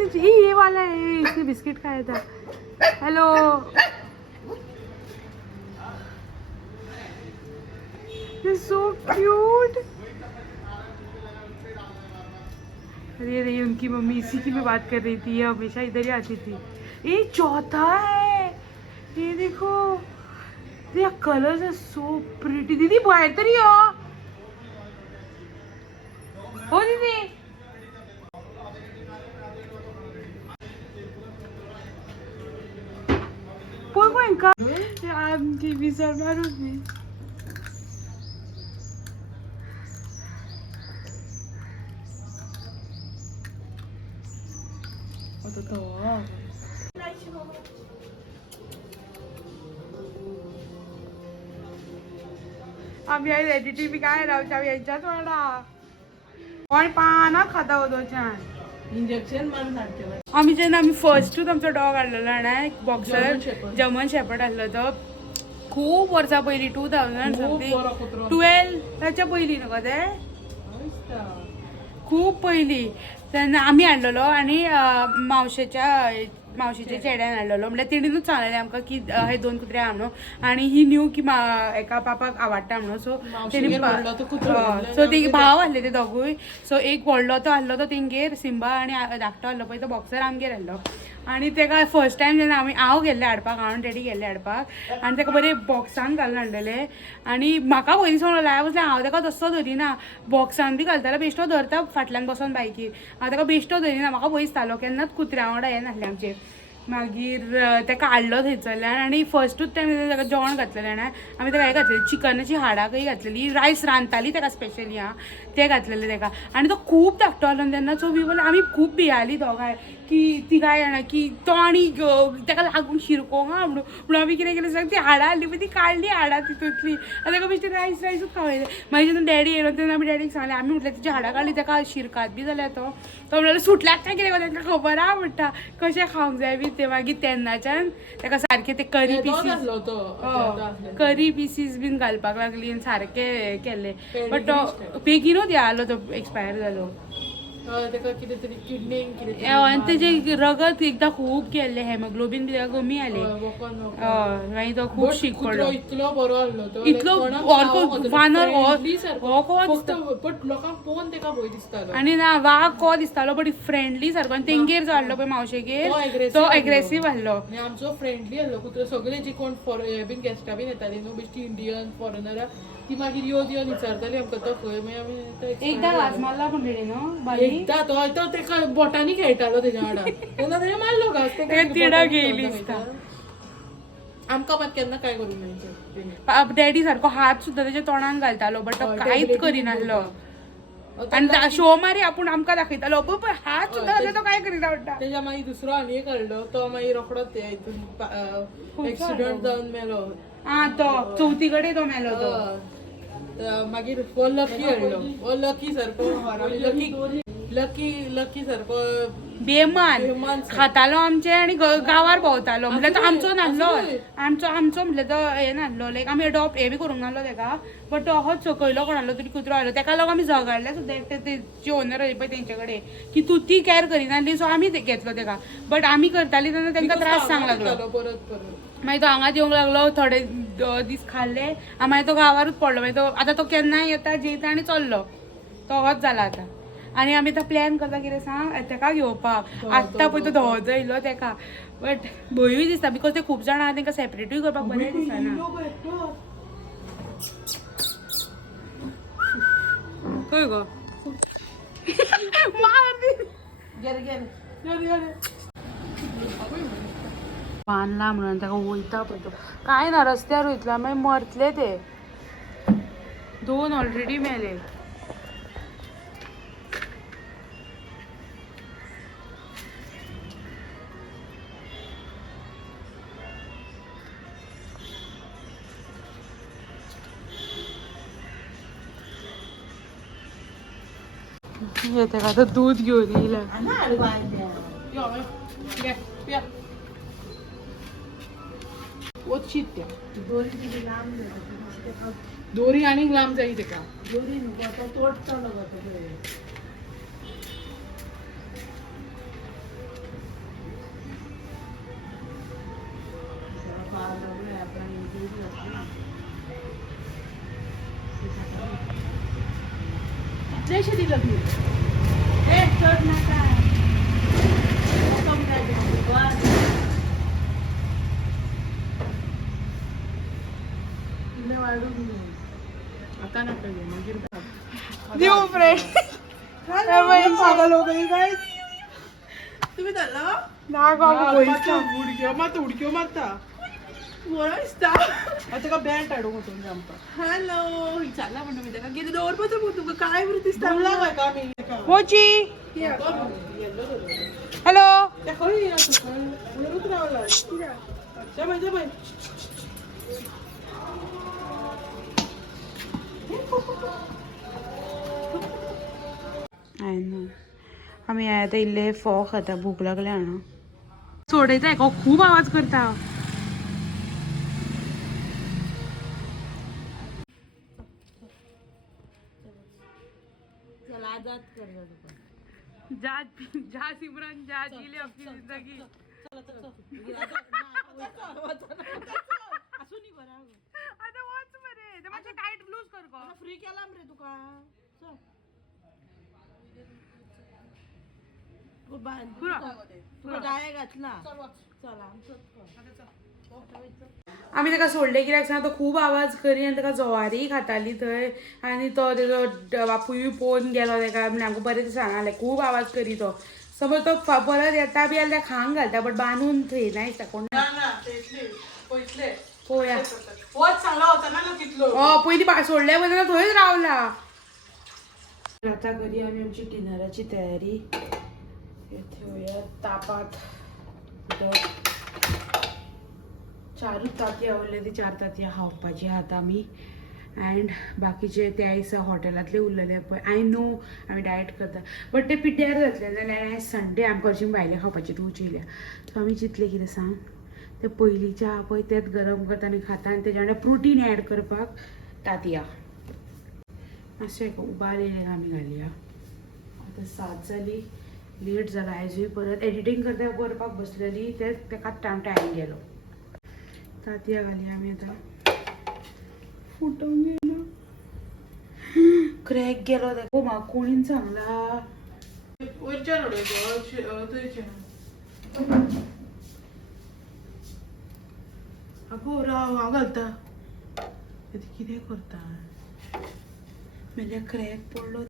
ये वाला है, इसने बिस्किट खाया था। Hello so cute. अरे नहीं, उनकी मम्मी इसी की मैं बात कर रही थी, ये हमेशा इधर ही आती थी। ये चौथा है, ये देखो, ये कलर्स आर सो प्रिटी। दीदी बाहर तरी हो दीदी। पोको इनका आमची विसर मारून मी आम्ही एडिटिंग बी काय रावच्या यांच्यात वाडा कोण पाना खाता होतो छान इंजेक्शन मारून हाडचे आम्ही जेन्ना आम्ही फर्स्ट आमचो डॉग हाडलेलो ना बॉक्सर जर्मन शेपर्ड हाडलो तो खूप वर्सां पयलीं 2000 समथिंग 12 ताच्या पयलीं न्हू ते खूप पयलीं तेन्ना आमी हाडलेलो आनी मावशेच्या चेड्यान हाडलेलो म्हणल्यार तेणीनूच सांगलेलें आमकां की हे 2 कुत्रे आहा म्हणून आनी ही न्यू की एका पापाक आवडटा म्हणून सो तेणी सो ते भाव आहले ते दोगूय सो एक व्हडलो तो आहलो तो तेंगेर सिंबा आनी धाकटो आहलो पळय तो बॉक्सर आमगेर आहलो आनी तेका फर्स्ट टायम जेन्ना हांव गेल्लें हाडपाक हांव डॅडी गेल्लें हाडपाक आनी तेका बरें बॉक्सान घालून हाडलेलें आनी म्हाका पयलीं सांगलें हांव तेका तसो धरिना बॉक्सान बी घालतालो बेश्टो धरता फाटल्यान बसोन बायकीर हांव तेका बेश्टो धरिना म्हाका भंय दिसतालो केन्नाच कुत्र्यां वांगडा हें नासलें आमचें मागीर तेका हाडलो थंयसरल्यान आनी फर्स्टूच टायम तेका जेवण घातलेलें जाणा आमी तेका हें घातलेलें चिकनाची हाडाकय घातलेली रायस रांदताली तेका स्पेशली हां तें घातलेलें तेका आनी तो खूब धाकटो आहलो तेन्ना सो आमी खूब भियाली दोगांय की ती काय जाणा की तो आनी तेका लागून शिरकोंक हा म्हणून आमी कितें केलें सांग ती हाडां हाडली पळय ती काडली हाडां तितूंतली आनी तेका बेश्टी रायसूच खावयलें मागीर जेन्ना डॅडी येयलो तेन्ना आमी डॅडीक सांगलें आमी म्हटलें तिची हाडां काडली तेका शिरकात बी जाल्या तो म्हणल्यार सुटल्यात काय कितें तांकां खबर आहा म्हणटा कशें खावंक जाय बी ते मागीर तेन्नाच्यान तेका सारकें ते करी पिसीस बीन घालपाक लागली आनी सारकें केल्लें बट तो बेगीनूच हे जालो तो एक्सपायर जालो आनी तेजे रगत एकदां खूब गेल्लें हेमोग्लोबीन बी तेका कमी जालें मागीर तो खूब शीक पडलो इतलो बरो आहलो तो इतलो वानर लोकांक पळोवन तेका भंय दिसतालो आनी ना वाघ को दिसतालो बट फ्रेंडली सारको आनी तेंगेर जो हाडलो पळय मावशेगेर तो एग्रेसीव आहलो आमचो फ्रेंडली आहलो कुत्रो सगळे जी कोण बीन गेस्टां बीन येताली न्हू बेश्टी इंडियन फॉरेनरां ती मागीर येवन विचारताली आमकां तो खंय मागीर आमी एकदां घास मारला पूण तेणी न्हू एकदां तो तेका बोटांनी खेळटालो तेज्या वांगडा तेन्ना तेणें मारलो घास तेका तिडा गेली आमकां मात केन्ना काय करूं डॅडी सारको हात सुद्दां तेच्या तोंडान घालतालो बट तो कांयच करिनासलो आनी शो मारी आपूण आमकां दाखयतालो पळय हात सुद्दां तो काय करिना म्हणटा तेज्या मागीर दुसरो आनी एक हाडलो तो मागीर रोखडोच हितून एक्सिडंट जावन मेलो तो चवथी कडेन तो मेलो तो मागीर हो लकी हाडलो हो लकी सारको लकी सारको बेमान खातालो आमचे आनी गांवार भोंवतालो म्हटल्यार तो आमचो नासलो आमचो म्हटल्यार तो हे नासलो लायक आमी अडॉप्ट हे बी करूंक नासलो तेका बट तो अहोच सकयलो कोणालो तरी कुत्रो आसलो तेका लागून आमी झगडले सुद्दां एकटे तेची ओनर आसली पळय तेंचे कडेन की तूं ती कॅर करिनासली सो आमी घेतलो तेका बट आमी करताली तेन्ना तांकां त्रास सांग लागलो मागीर तो हांगाच येवंक लागलो थोडे दीस खाल्ले आनी मागीर तो गांवारूच पडलो मागीर तो आतां तो केन्नाय येता जेयता आनी चल्लो तो होच जाला आतां आनी आमी आतां प्लॅन करता कितें सांग तेका घेवपाक आत्तां पळय तो धवो येयलो तेका बट भंयूय दिसता बिकॉज ते खूब जाणां तांकां सेपरेटूय करपाक बरें दिसना खंय गो बांदला म्हणून ताका वयता पळय तो कांय ना रस्त्यार वयतलो मागीर मरतले ते 2 ऑलरेडी मेले येते का तर दूध घेऊन येईल दोरी आणि लांब जाई तेका दोरी कितलेशे दिलं तू आता नका घे मागीर न्यू फ्रेंड पागल हो गई गाइस तुम्ही धरला ना उडक्यो मारता बरो दिसता आता का बँड हाडूंक वचून आमकां हॅलो विचारला म्हणून मी ताका कितें दवरपाचो पळय तुका काय बरें दिसता का मी मोची हॅलो त्या खंय येया तुका उलरूच रावला कित्याक जा बाय आम्ही आता इल्ले फोव खाता भूक लागल्या न्हू सोडयता हेका खूब आवाज करता जा सिमरन जा जिले अपनी जिंदगी आता वाच बरे ते मातशे टाईट लूज कर गो फ्री केला रे तुका तुका गाय घातला चला आमी ताका सोडले कित्याक सांग तो खूब आवाज करी आनी ताका जवारी खाताली थंय आनी तो तेजो बापूय पळोवन गेलो ताका म्हणजे आमकां बरें सांगले खूब आवाज करी तो समज तो परत येता बी जाल्यार खांक घालता बट बांदून थंय नाय कोण पळोवया पयलीं सोडल्या बद्दल थंयच रावला आता करी आमी आमची डिनराची तयारी ठेवूया तापात चारूच तांतयां उरले ती 4 तांतयां खावपाची आहात आमी अँड बाकीचे त्या दिसा हॉटेलांतले उरलेले पळय आय नो आमी डायट करता बट ते पिड्ड्यार जातले जाल्यार आयज संडे आमकां हरशीं भायलें खावपाची रूच येयल्या सो आमी चिंतलें कितें सांग ते पयलींच्या पळय तेच गरम करता आनी खाता आनी तेच्या वांगडा प्रोटीन एड करपाक तांतयां मातशें उबारलेले आमी घालया आतां 7 जाली लेट जाला आयजूय परत एडिटींग करपाक बसलेली तेकाच टायम गेलो तांतयां घालया आमी आतां फुटून गेलो क्रॅक गेलो तेका म्हाका कोणीन सांगला वयच्यान उडयचो थंयच्यान आगो राव हांव घालता कितें करता म्हणल्यार क्रॅक पडलो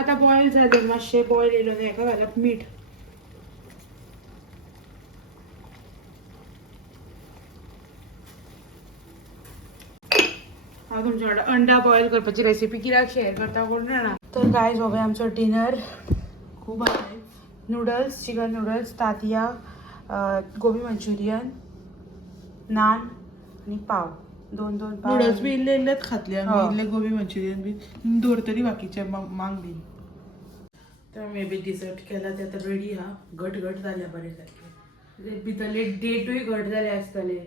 आता बॉयल जाले मातशें बॉयल येयलो हेका घालप मीठ हांव तुमच्या वांगडा अंडा बॉयल करपाची रेसिपी कित्याक शेअर करता कोण जाणा तर गायज हो पळय आमचो डिनर खूब नूडल्स चिकन नूडल्स तांतयां गोबी मंचुरियन नान आनी पाव दोन पाव नूडल्स बी इल्लेच खातले आमी इल्ले गोबी मंचुरियन बी दवरतली बाकीचे मांग बी तर मे बी डिजर्ट केला ते आतां रेडी हा घट जाल्या बरें सारकें भितरले डेटूय घट जाले आसतले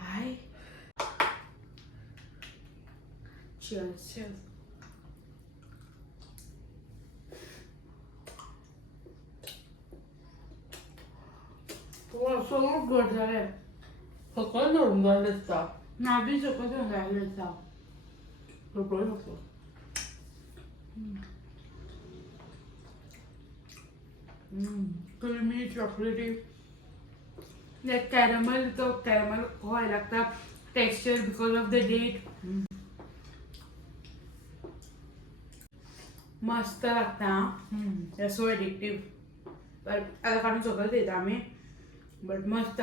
हाय चियर्स सगळं घट जालें सकयल धरून जाय दिसता नाभी सकयल धरून जाय दिसता सकयल सकयल क्रीमी चॉकलेटी लायक कॅरमल तो कॅरमल व्हाय लागता texture because of the date मस्त लागता सो एडिक्टिव्ह आता काढून सगळं देता आम्ही बट मस्त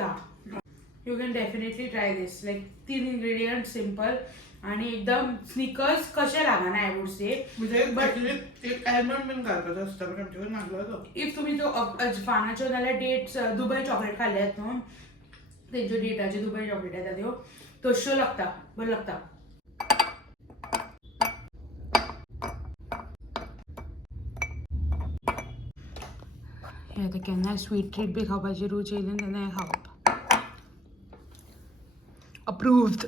you can definitely try this like 3 ingredient simple आणि एकदम स्निकर्स कशे लागना आय वूड से म्हणजे एक आलमंड बीन घालपाचो आसता बट आमचे कडेन नासलो तो इफ तुमी तो अजवानाच्यो नाल्यार डेट्स दुबय चॉकलेट खाल्ल्यात न्हू तेंच्यो डेटाच्यो दुबय चॉकलेट येता त्यो तश्यो लागता बरें लागता हे आतां केन्नाय स्वीट ट्रीट बी खावपाची रूच येयली तेन्ना हें खावप अप्रूव्ड